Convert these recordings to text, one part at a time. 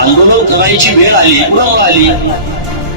आंदोलन करायची वेळ आली कुणावर आली.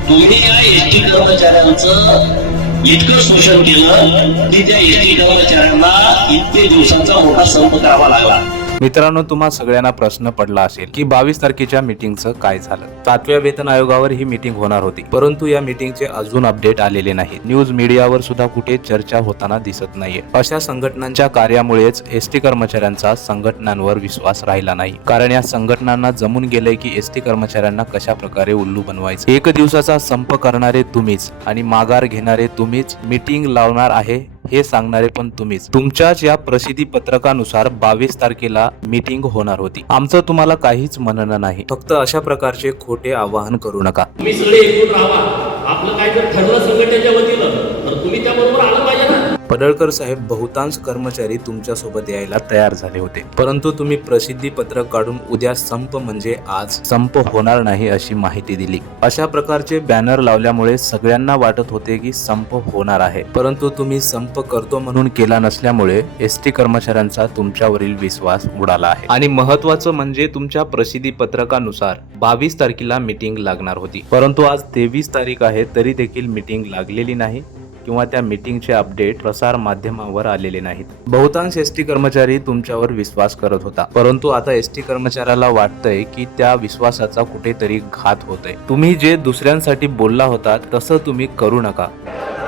तुम्ही या एसटी कर्मचाऱ्यांचं इतकं शोषण केलं की त्या एसटी कर्मचाऱ्यांना इतके दिवसांचा मोठा संप करावा लागला. मित्रांनो तुम्हा सगळ्यांना प्रश्न पडला असेल की बावीस तारखेच्या मीटिंगचं काय झालं? सातव्या वेतन आयोगावर ही मीटिंग होणार होती परंतु या मीटिंगचे अजून अपडेट आलेले नाही न्यूज मीडियावर सुद्धा कुठे चर्चा होताना दिसत नाहीये. अशा संघटनांच्या कार्यामुळेच एस टी कर्मचाऱ्यांचा संघटनांवर विश्वास राहिला नाही. कारण या संघटनांना जमून गेलंय की एस टी कर्मचाऱ्यांना कशा प्रकारे उल्लू बनवायचं? एक दिवसाचा संप करणारे तुम्हीच आणि माघार घेणारे तुम्हीच मीटिंग लावणार आहे हे सांगणारे पण तुम्हीच. तुमच्याच या प्रसिद्धी पत्रकानुसार बावीस तारखेला मीटिंग होणार होती. आमचं तुम्हाला काहीच म्हणणं नाही. फक्त अशा प्रकारचे खोटे आवाहन करू नका. तुम्ही सगळे एकूण राहा. आपलं काय जर ठरलं संघटनेच्या वतीनं तर तुम्ही त्याबरोबर आलं पाहिजे ना. पडळकर साहेब बहुतांश कर्मचारी तुमच्यासोबत यायला तयार झाले होते. परंतु तुम्ही प्रसिद्धी पत्रक काढून उद्या संप म्हणजे आज संप होणार नाही अशी माहिती दिली. अशा प्रकारचे बॅनर लावल्यामुळे सगळ्यांना वाटत होते की संप होणार आहे. परंतु तुम्ही संप करतो म्हणून केला नसल्यामुळे एस टी कर्मचाऱ्यांचा तुमच्यावरील विश्वास उडाला आहे. आणि महत्वाचं म्हणजे तुमच्या प्रसिद्धी पत्रकानुसार बावीस तारखेला मीटिंग लागणार होती. परंतु आज तेवीस तारीख आहे तरी देखील मीटिंग लागलेली नाही. किंवा त्या मीटिंगचे अपडेट प्रसार माध्यमावर आलेले नाहीत. बहुतांश एस टी कर्मचारी तुमच्यावर विश्वास करत होता. परंतु आता एस टी कर्मचाऱ्याला वाटतंय की त्या विश्वासाचा कुठेतरी घात होतोय. तुम्ही जे दुसऱ्यांसाठी बोलला होता तसं तुम्ही करू नका.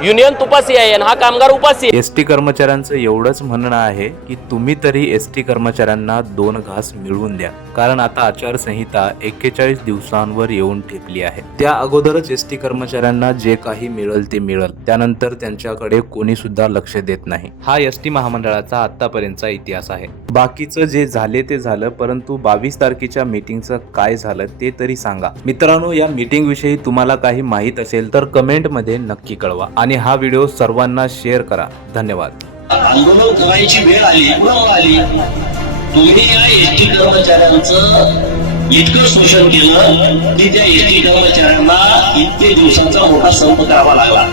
युनियन तुपासी आहे हा कामगार उपासी एस टी कर्मचाऱ्यांचं एवढंच म्हणणं आहे की तुम्ही तरी एस टी कर्मचाऱ्यांना दोन घास मिळवून द्या. कारण आता आचारसंहिता एक्केचाळीस दिवसांवर येऊन ठेपली आहे. त्या अगोदरच एस टी कर्मचाऱ्यांना जे काही मिळेल ते मिळेल. त्यानंतर त्यांच्याकडे कोणी सुद्धा लक्ष देत नाही. हा एस टी महामंडळाचा आतापर्यंतचा इतिहास आहे. बाकीचं जे झाले ते झालं परंतु बावीस तारखेच्या मीटिंगचं काय झालं ते तरी सांगा. मित्रांनो या मीटिंग विषयी तुम्हाला काही माहीत असेल तर कमेंटमध्ये नक्की कळवा आणि हा व्हिडिओ सर्वांना शेअर करा. धन्यवाद. आंदोलन करायची वेळ आली आली. तुम्ही या एसटी कर्मचाऱ्यांचं इतकं शोषण केलं की त्या एसटी कर्मचाऱ्यांना इतके दिवसांचा मोठा संप करावा लागला.